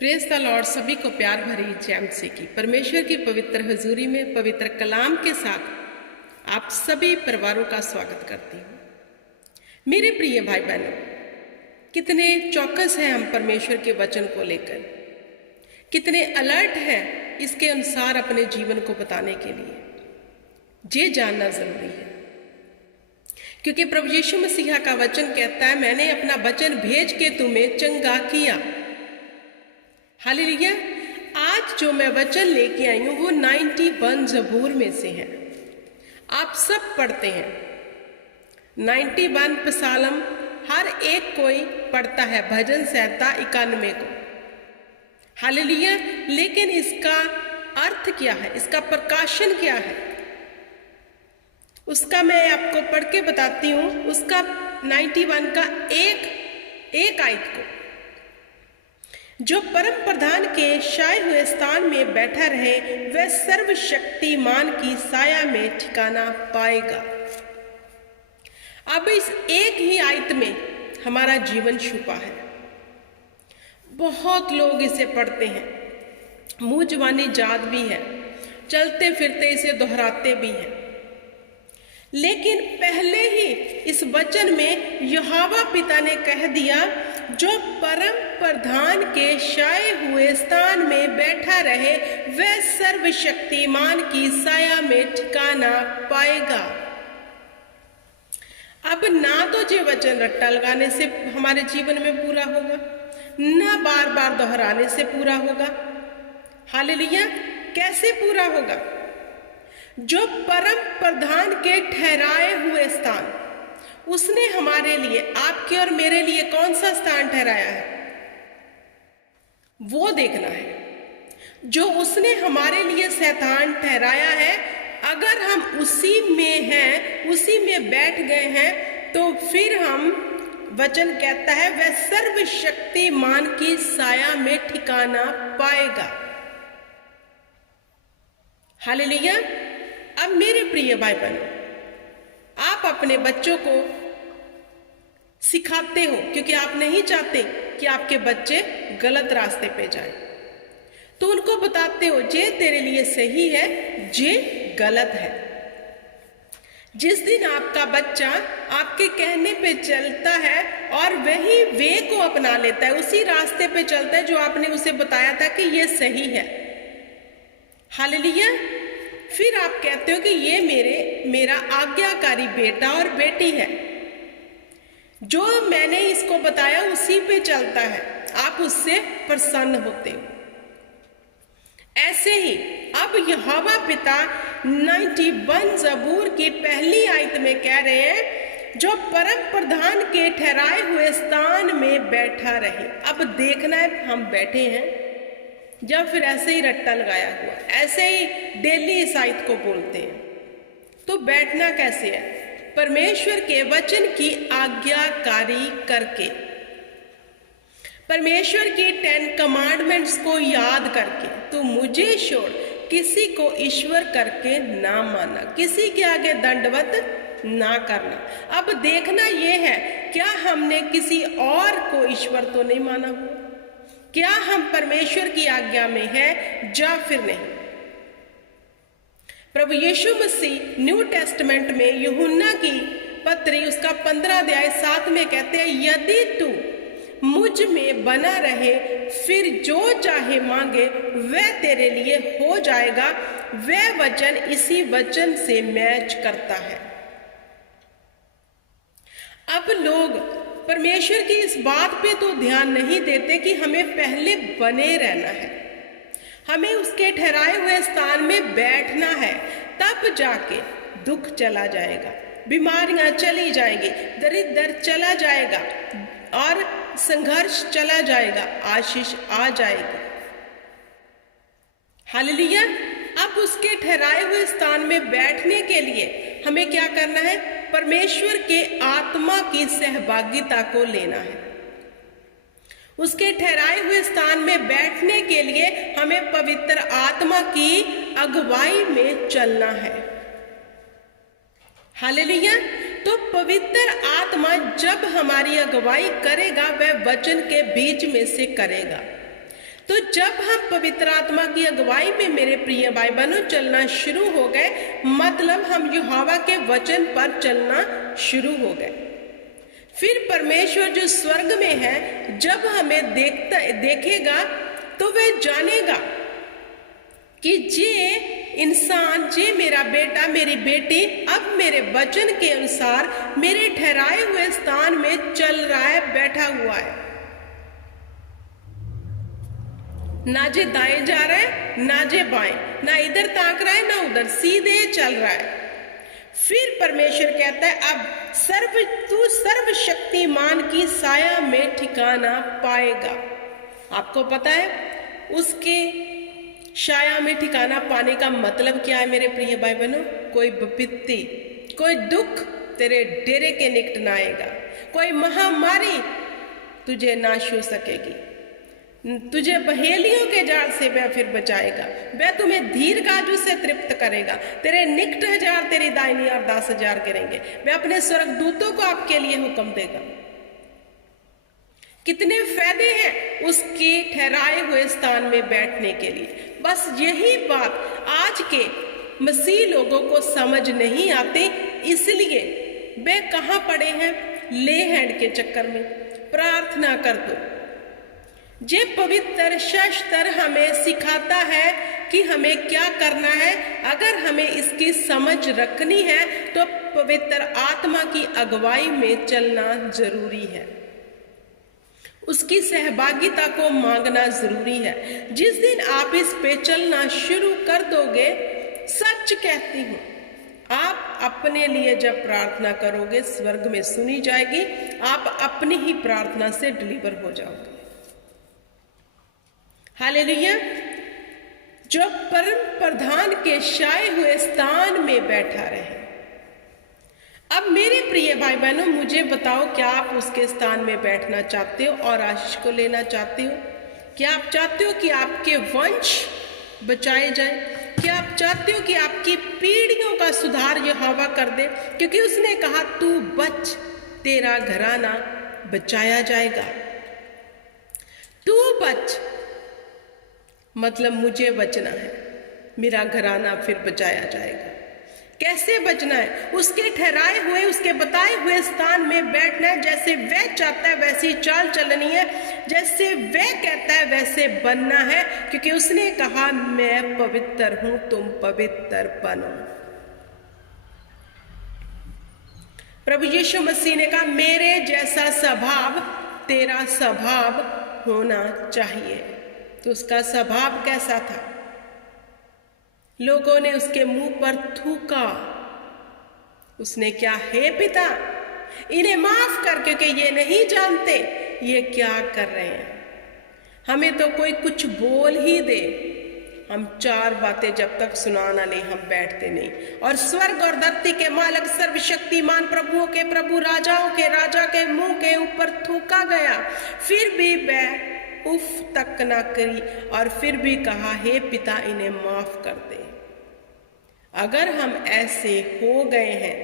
Praise the Lord. सभी को प्यार भरी जय मसीह की। परमेश्वर की पवित्र हजूरी में पवित्र कलाम के साथ आप सभी परिवारों का स्वागत करती हूँ। मेरे प्रिय भाई बहनों, कितने चौकस हैं हम परमेश्वर के वचन को लेकर, कितने अलर्ट हैं इसके अनुसार अपने जीवन को बताने के लिए। ये जानना जरूरी है, क्योंकि प्रभु यीशु मसीह का वचन कहता है, मैंने अपना वचन भेज के तुम्हें चंगा किया। हालेलुया। आज जो मैं वचन लेके आई हूं वो 91 ज़बूर में से है। आप सब पढ़ते हैं 91 पसालम, हर एक कोई पढ़ता है, भजन संहिता 91 को। हालेलुया। लेकिन इसका अर्थ क्या है, इसका प्रकाशन क्या है, उसका मैं आपको पढ़ के बताती हूँ। उसका 91 का एक आयत को, जो परम प्रधान के छाए हुए स्थान में बैठा रहे वह सर्वशक्तिमान की साया में ठिकाना पाएगा। अब इस एक ही आयत में हमारा जीवन छुपा है। बहुत लोग इसे पढ़ते हैं, मुंह जुबानी याद भी है, चलते फिरते इसे दोहराते भी हैं, लेकिन पहले ही इस वचन में यहोवा पिता ने कह दिया, जो परम प्रधान के छाए हुए स्थान में बैठा रहे वह सर्वशक्तिमान की साया में ठिकाना पाएगा। अब ना तो ये वचन रट्टा लगाने से हमारे जीवन में पूरा होगा, ना बार बार दोहराने से पूरा होगा। हालेलुया। कैसे पूरा होगा? जो परम प्रधान के ठहराए हुए स्थान, उसने हमारे लिए, आपके और मेरे लिए कौन सा स्थान ठहराया है, वो देखना है। जो उसने हमारे लिए स्थान ठहराया है, अगर हम उसी में हैं, उसी में बैठ गए हैं, तो फिर हम, वचन कहता है, वह सर्वशक्तिमान की साया में ठिकाना पाएगा। हालेलुया। अब मेरे प्रिय भाई बहनों, आप अपने बच्चों को सिखाते हो, क्योंकि आप नहीं चाहते कि आपके बच्चे गलत रास्ते पे जाएं, तो उनको बताते हो जे तेरे लिए सही है, जे गलत है। जिस दिन आपका बच्चा आपके कहने पे चलता है और वही वे को अपना लेता है, उसी रास्ते पे चलता है जो आपने उसे बताया था कि ये सही है, हालेलुया, फिर आप कहते हो कि ये मेरा आज्ञाकारी बेटा और बेटी है, जो मैंने इसको बताया उसी पे चलता है, आप उससे प्रसन्न होते हो। ऐसे ही अब यहोवा पिता 91 ज़बूर की पहली आयत में कह रहे हैं, जो परम प्रधान के ठहराए हुए स्थान में बैठा रहे। अब देखना है हम बैठे हैं या फिर ऐसे ही रट्टा लगाया हुआ, ऐसे ही डेली इस आयत को बोलते हैं। तो बैठना कैसे है? परमेश्वर के वचन की आज्ञाकारी करके, परमेश्वर की 10 कमांडमेंट्स को याद करके, तू मुझे छोड़ किसी को ईश्वर करके ना मानना, किसी के आगे दंडवत ना करना। अब देखना यह है, क्या हमने किसी और को ईश्वर तो नहीं माना हुआ? क्या हम परमेश्वर की आज्ञा में है या फिर नहीं? प्रभु यीशु मसीह न्यू टेस्टमेंट में यूहन्ना की पत्री उसका 15 अध्याय 7 में कहते हैं, यदि तू मुझ में बना रहे, फिर जो चाहे मांगे वह तेरे लिए हो जाएगा। वह वचन इसी वचन से मैच करता है। अब लोग परमेश्वर की इस बात पे तो ध्यान नहीं देते कि हमें पहले बने रहना है, हमें उसके ठहराए हुए स्थान में बैठना है, तब जाके दुख चला जाएगा, बीमारियां चली जाएंगी, दरिद्र चला जाएगा और संघर्ष चला जाएगा, आशीष आ जाएगी। हालेलुया। अब उसके ठहराए हुए स्थान में बैठने के लिए हमें क्या करना है? परमेश्वर के आत्मा की सहभागिता को लेना है। उसके ठहराए हुए स्थान में बैठने के लिए हमें पवित्र आत्मा की अगुवाई में चलना है। हालेलुया। तो पवित्र आत्मा जब हमारी अगुवाई करेगा, वह वचन के बीच में से करेगा। तो जब हम पवित्र आत्मा की अगुवाई में मेरे प्रिय भाई बहनों चलना शुरू हो गए, मतलब हम यहोवा के वचन पर चलना शुरू हो गए, फिर परमेश्वर जो स्वर्ग में है जब हमें देखेगा तो वह जानेगा कि ये इंसान, जे मेरा बेटा मेरी बेटी अब मेरे वचन के अनुसार मेरे ठहराए हुए स्थान में चल रहा है, बैठा हुआ है, ना जे दाएं जा रहा है ना जे बाएं, ना इधर ताक रहा है ना उधर, सीधे चल रहा है। फिर परमेश्वर कहता है अब तू सर्वशक्तिमान की साया में ठिकाना पाएगा। आपको पता है उसके छाया में ठिकाना पाने का मतलब क्या है मेरे प्रिय भाई बहनों? कोई विपत्ति, कोई दुख तेरे डेरे के निकट ना आएगा, कोई महामारी तुझे ना छू सकेगी, तुझे पहेलियों के जाल से वह फिर बचाएगा, वह तुम्हें दीर्घायु से तृप्त करेगा, तेरे निकट 1000 तेरी दाहिनी और 10,000 गिरेंगे, वह अपने स्वर्गदूतों को आपके लिए हुक्म देगा। कितने फायदे हैं उसके ठहराए हुए स्थान में बैठने के लिए। बस यही बात आज के मसीह लोगों को समझ नहीं आती, इसलिए वे कहाँ पड़े हैं? ले हैंड के चक्कर में। प्रार्थना कर दो। जे पवित्र शास्त्र हमें सिखाता है कि हमें क्या करना है, अगर हमें इसकी समझ रखनी है तो पवित्र आत्मा की अगुवाई में चलना जरूरी है, उसकी सहभागिता को मांगना जरूरी है। जिस दिन आप इस पे चलना शुरू कर दोगे, सच कहती हूँ, आप अपने लिए जब प्रार्थना करोगे स्वर्ग में सुनी जाएगी, आप अपनी ही प्रार्थना से डिलीवर हो जाओगे। हालेलुया। जो परम प्रधान के छाए हुए स्थान में बैठा रहे। अब मेरे प्रिय भाई बहनों, मुझे बताओ, क्या आप उसके स्थान में बैठना चाहते हो और आशीष को लेना चाहते हो? क्या आप चाहते हो कि आपके वंश बचाए जाएं? क्या आप चाहते हो कि आपकी पीढ़ियों का सुधार यहोवा कर दे? क्योंकि उसने कहा तू बच, तेरा घराना बचाया जाएगा। तू बच मतलब मुझे बचना है, मेरा घराना फिर बचाया जाएगा। कैसे बचना है? उसके ठहराए हुए, उसके बताए हुए स्थान में बैठना है। जैसे वह चाहता है वैसी चाल चलनी है, जैसे वह कहता है वैसे बनना है, क्योंकि उसने कहा मैं पवित्र हूं, तुम पवित्र बनो। प्रभु यीशु मसीह ने कहा मेरे जैसा स्वभाव तेरा स्वभाव होना चाहिए। तो उसका स्वभाव कैसा था? लोगों ने उसके मुंह पर थूका। उसने क्या, हे पिता इन्हें माफ कर, क्योंकि ये नहीं जानते ये क्या कर रहे हैं। हमें तो कोई कुछ बोल ही दे, हम 4 बातें जब तक सुना ना ले हम बैठते नहीं। और स्वर्ग और धरती के मालिक सर्वशक्तिमान प्रभुओं के प्रभु राजाओं के राजा के मुंह के ऊपर थूका गया, फिर भी वह उफ तक ना करी और फिर भी कहा हे पिता इन्हें माफ कर दे। अगर हम ऐसे हो गए हैं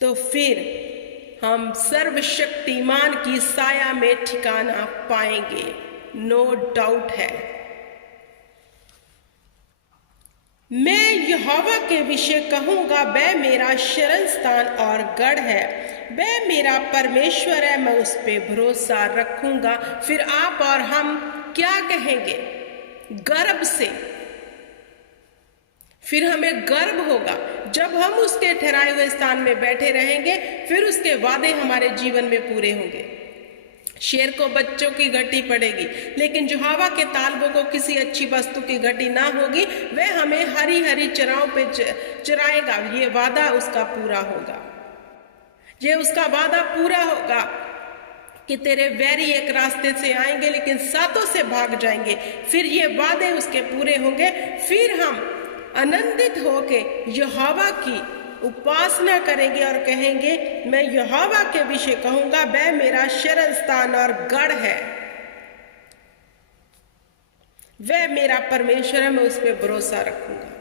तो फिर हम सर्वशक्तिमान की साया में ठिकाना पाएंगे, नो डाउट है। मैं यहोवा के विषय कहूंगा, वह मेरा शरण स्थान और गढ़ है, वह मेरा परमेश्वर है, मैं उस पे भरोसा रखूंगा। फिर आप और हम क्या कहेंगे? गर्व से। फिर हमें गर्व होगा जब हम उसके ठहराए हुए स्थान में बैठे रहेंगे, फिर उसके वादे हमारे जीवन में पूरे होंगे। शेर को बच्चों की घटी पड़ेगी, लेकिन यहोवा के तालबों को किसी अच्छी वस्तु की घटी ना होगी। वह हमें हरी हरी चराओं पे चराएगा। ये वादा उसका पूरा होगा। ये उसका वादा पूरा होगा कि तेरे वैरी एक रास्ते से आएंगे लेकिन 7 से भाग जाएंगे। फिर ये वादे उसके पूरे होंगे। फिर हम आनंदित होके यहोवा की उपासना करेंगे और कहेंगे मैं यहोवा के विषय कहूंगा, वह मेरा शरण स्थान और गढ़ है, वह मेरा परमेश्वर है, मैं उस पर भरोसा रखूंगा।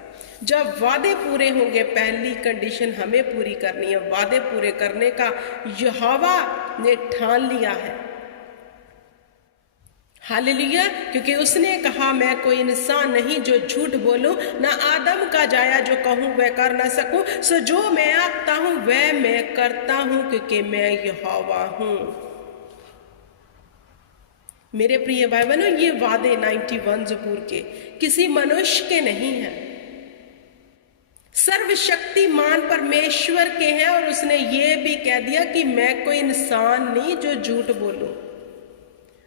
जब वादे पूरे होंगे, पहली कंडीशन हमें पूरी करनी है। वादे पूरे करने का यहोवा ने ठान लिया है। हालेलुया। क्योंकि उसने कहा मैं कोई इंसान नहीं जो झूठ बोलूं, ना आदम का जाया जो कहूं वह कर ना सकूं। सो जो मैं आंकता हूं वह मैं करता हूं, क्योंकि मैं यहोवा हूं। मेरे प्रिय भाई बहनों, ये वादे 91 ज़बूर के किसी मनुष्य के नहीं हैं, सर्वशक्तिमान परमेश्वर के हैं। और उसने ये भी कह दिया कि मैं कोई इंसान नहीं जो झूठ बोलूं,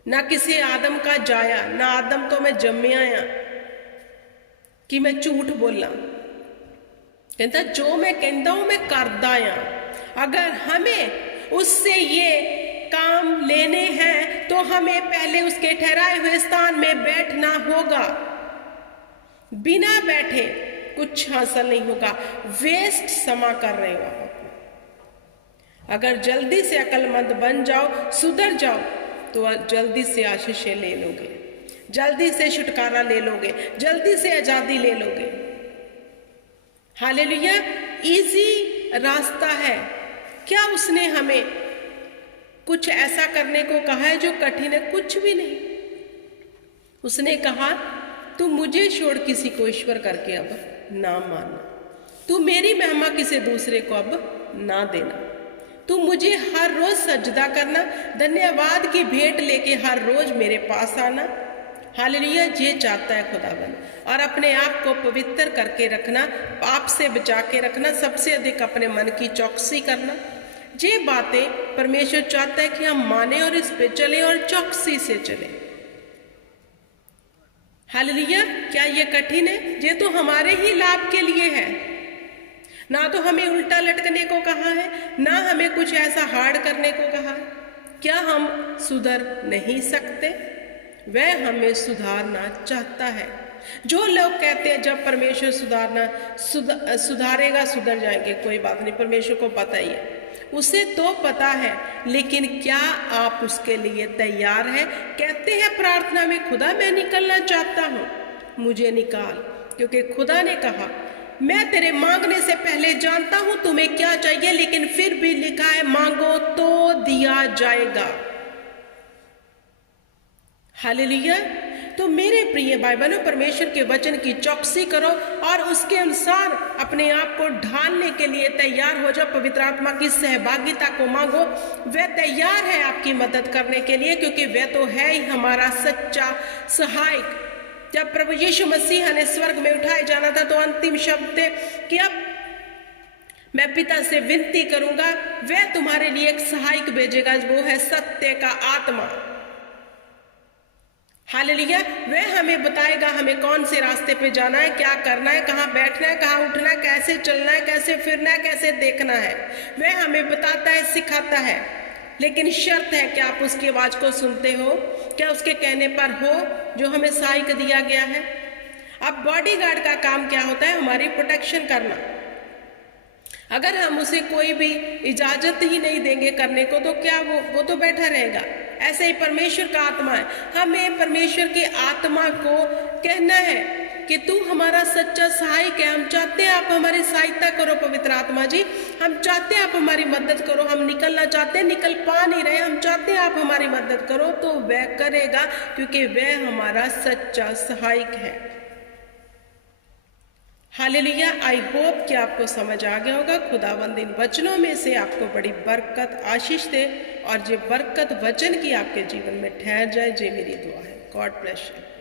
ना किसी आदम का जाया, ना आदम तो मैं जम्मे आया कि मैं झूठ बोला। कहता जो मैं कहता हूं मैं करदा आ। अगर हमें उससे ये काम लेने हैं तो हमें पहले उसके ठहराए हुए स्थान में बैठना होगा। बिना बैठे कुछ हासिल नहीं होगा, वेस्ट समा कर रहे हो आप। अगर जल्दी से अक्लमंद बन जाओ, सुधर जाओ, तो जल्दी से आशीषें ले लोगे, जल्दी से छुटकारा ले लोगे, जल्दी से आजादी ले लोगे। हालेलुया। इजी रास्ता है। क्या उसने हमें कुछ ऐसा करने को कहा है जो कठिन है? कुछ भी नहीं। उसने कहा तू मुझे छोड़ किसी को ईश्वर करके अब ना मानना, तू मेरी महिमा किसी दूसरे को अब ना देना, तू मुझे हर रोज सजदा करना, धन्यवाद की भेंट लेके हर रोज मेरे पास आना। हालेलुया। ये चाहता है खुदावन। और अपने आप को पवित्र करके रखना, पाप से बचा के रखना, सबसे अधिक अपने मन की चौकसी करना। ये बातें परमेश्वर चाहता है कि हम माने और इस पे चले और चौकसी से चले। हालेलुया। क्या ये कठिन है? ये तो हमारे ही लाभ के लिए है। ना तो हमें उल्टा लटकने को कहा है, ना हमें कुछ ऐसा हार्ड करने को कहा है। क्या हम सुधर नहीं सकते? वह हमें सुधारना चाहता है। जो लोग कहते हैं जब परमेश्वर सुधारेगा सुधर जाएंगे, कोई बात नहीं, परमेश्वर को पता ही है, उसे तो पता है। लेकिन क्या आप उसके लिए तैयार हैं? कहते हैं प्रार्थना में, खुदा मैं निकलना चाहता हूं, मुझे निकाल। क्योंकि खुदा ने कहा मैं तेरे मांगने से पहले जानता हूं तुम्हें क्या चाहिए, लेकिन फिर भी लिखा है मांगो तो दिया जाएगा। हालेलुया। तो मेरे प्रिय भाई बहनों, परमेश्वर के वचन की चौकसी करो और उसके अनुसार अपने आप को ढालने के लिए तैयार हो जाओ। पवित्र आत्मा की सहभागिता को मांगो। वह तैयार है आपकी मदद करने के लिए, क्योंकि वह तो है ही हमारा सच्चा सहायक। जब प्रभु यीशु मसीह ने स्वर्ग में उठाए जाना था तो अंतिम शब्द थे कि अब मैं पिता से विनती करूंगा, वह तुम्हारे लिए एक सहायक भेजेगा, वो है सत्य का आत्मा। हालेलुया। वह हमें बताएगा हमें कौन से रास्ते पे जाना है, क्या करना है, कहाँ बैठना है, कहाँ उठना है, कैसे चलना है, कैसे फिरना है, कैसे देखना है। वह हमें बताता है, सिखाता है। लेकिन शर्त है कि आप उसकी आवाज को सुनते हो, क्या उसके कहने पर हो जो हमें सहायक दिया गया है। अब बॉडीगार्ड का काम क्या होता है? हमारी प्रोटेक्शन करना। अगर हम उसे कोई भी इजाजत ही नहीं देंगे करने को तो क्या वो तो बैठा रहेगा। ऐसे ही परमेश्वर का आत्मा है, हमें परमेश्वर की आत्मा को कहना है कि तू हमारा सच्चा सहायक है। हम चाहते हैं आप हमारी सहायता करो पवित्र आत्मा जी, हम चाहते हैं आप हमारी मदद करो। हम निकलना चाहते हैं, निकल पा नहीं रहे, हम चाहते हैं आप हमारी मदद करो। तो वह करेगा, क्योंकि वह हमारा सच्चा सहायक है। हालेलुया। आई होप कि आपको समझ आ गया होगा। खुदावंद इन वचनों में से आपको बड़ी बरकत आशीष दे और ये बरकत वचन की आपके जीवन में ठहर जाए। ये मेरी दुआ है। God bless you.